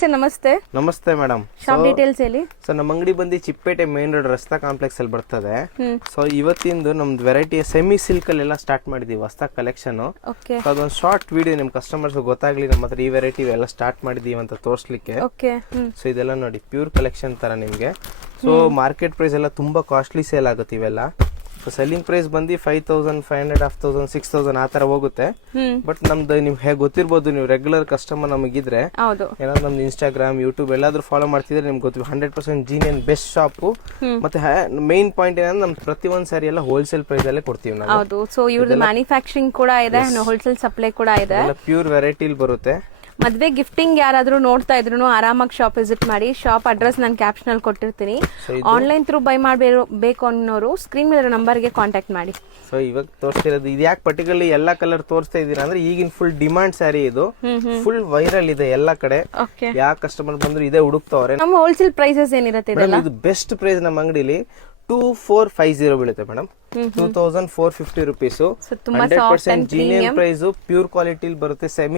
Sir ನಮಸ್ತೆ. ನಮಸ್ತೆ madam. Shop details ಹೇಳಿ. ಸೊ ನಮ್ಮ ಅಂಗಡಿ ಬಂದು ಚಿಪ್ಪೇಟೆ ಮೇನ್ ರೋಡ್ ರಸ್ತಾ ಕಾಂಪ್ಲೆಕ್ಸ್ ಅಲ್ಲಿ ಬರ್ತದೆ. ಸೊ ಇವತ್ತಿಂದು ನಮ್ದು ವೆರೈಟಿ ಸೆಮಿ ಸಿಲ್ಕ್ ಅಲ್ಲೆಲ್ಲ ಸ್ಟಾರ್ಟ್ ಮಾಡಿದೀವಿ ಹೊಸ ಕಲೆಕ್ಷನ್. ಓಕೆ. ಅದೊಂದು ಶಾರ್ಟ್ ವಿಡಿಯೋ ನಿಮ್ ಕಸ್ಟಮರ್ಸ್ ಗೊತ್ತಾಗ್ಲಿ ನಮ್ಮ ಹತ್ರ ಈ ವೆರೈಟಿ ಎಲ್ಲ ಸ್ಟಾರ್ಟ್ ಮಾಡಿದೀವಿ ಅಂತ ತೋರ್ಸ್ಲಿಕ್ಕೆ. ಓಕೆ. ಸೊ ಇದೆಲ್ಲ ನೋಡಿ ಪ್ಯೂರ್ ಕಲೆಕ್ಷನ್ ತರ ನಿಮ್ಗೆ. ಸೊ ಮಾರ್ಕೆಟ್ ಪ್ರೈಸ್ ಎಲ್ಲ ತುಂಬಾ ಕಾಸ್ಟ್ಲಿ ಸೇಲ್ ಆಗುತ್ತೆ ಇವೆಲ್ಲ. ಸೆಲ್ಲಿಂಗ್ ಪ್ರೈಸ್ ಬಂದು 5500, 5000, 6000 ಆ ತರ ಹೋಗುತ್ತೆ. ಬಟ್ ನಮ್ದು ನಿಮ್ಗೆ ಹೇಗೆ ಗೊತ್ತಿರ್ಬೋದು, ನೀವು ರೆಗ್ಯುಲರ್ ಕಸ್ಟಮರ್ ನಮಗಿದ್ರೆ ಏನಾದ್ರು ನಮ್ದು ಇನ್ಸ್ಟಾಗ್ರಾಮ್, ಯೂಟ್ಯೂಬ್ ಎಲ್ಲಾದ್ರೂ ಫಾಲೋ ಮಾಡ್ತಿದ್ರೆ ನಿಮ್ಗೆ ಗೊತ್ತು 100% ಜೀನಿಯನ್ ಬೆಸ್ಟ್ ಶಾಪ್. ಮತ್ತೆ ಮೈನ್ ಪಾಯಿಂಟ್ ಏನಂದ್ರೆ ನಮ್ ಪ್ರತಿ ಒಂದ್ ಸಾರಿ ಎಲ್ಲ ಹೋಲ್ಸೇಲ್ ಪ್ರೈಸ್ ಅಲ್ಲೇ ಕೊಡ್ತೀವಿ ನಾವು. ಹೌದು. ಸೊ ಇವ್ರದ್ದು ಮ್ಯಾನುಫ್ಯಾಕ್ಚರಿಂಗ್ ಕೂಡ ಇದೆ, ಹೋಲ್ಸೇಲ್ ಸಪ್ಲೈ ಕೂಡ ಇದೆ. ಪ್ಯೂರ್ ವೆರೈಟಿ ಬರುತ್ತೆ. ಮದ್ವೆ ಗಿಫ್ಟಿಂಗ್ ಯಾರಾದ್ರೂ ನೋಡ್ತಾ ಇದ್ರು ಆರಾಮಾಗಿ ಶಾಪ್ ವಿಸಿಟ್ ಮಾಡಿ. ಶಾಪ್ ಅಡ್ರೆಸ್ ನಾನು ಕ್ಯಾಪ್ಷನ್ ಅಲ್ಲಿ ಕೊಟ್ಟಿರ್ತೀನಿ. ಆನ್ಲೈನ್ ಥ್ರೂ ಬೈ ಮಾಡಬೇಕು ಅನ್ನೋರು ಸ್ಕ್ರೀನ್ ಮೇಲೆ ನಂಬರ್ಗೆ ಕಾಂಟ್ಯಾಕ್ಟ್ ಮಾಡಿ. ಸೊ ಇವಾಗ ತೋರಿಸ್ತಿರೋದು ಇದು ಯಾಕೆ ಪರ್ಟಿಕ್ಯುಲರ್ಲಿ ಎಲ್ಲಾ ಕಲರ್ ತೋರಿಸ್ತಾ ಇದೀರಾ ಅಂದ್ರೆ ಈಗಿನ ಫುಲ್ ಡಿಮಾಂಡ್ ಸ್ಯಾರಿ ಇದು. ಫುಲ್ ವೈರಲ್ ಇದೆ ಎಲ್ಲಾ ಕಡೆ. ಯಾವ ಕಸ್ಟಮರ್ ಬಂದ್ರು ಇದೇ ಹುಡುಕ್ತವ್ರೆ. ನಮ್ಮ ಹೋಲ್ಸೇಲ್ ಪ್ರೈಸಸ್ ಏನಿರುತ್ತೆ ಇದು ಬೆಸ್ಟ್ ಪ್ರೈಸ್ ನಮ್ಮ ಅಂಗಡಿಲಿ 2450 ಬೀಳುತ್ತೆ madam. 2450 rupees. 100% genuine price, pure quality ಬರುತ್ತೆ. ಸೆಮಿ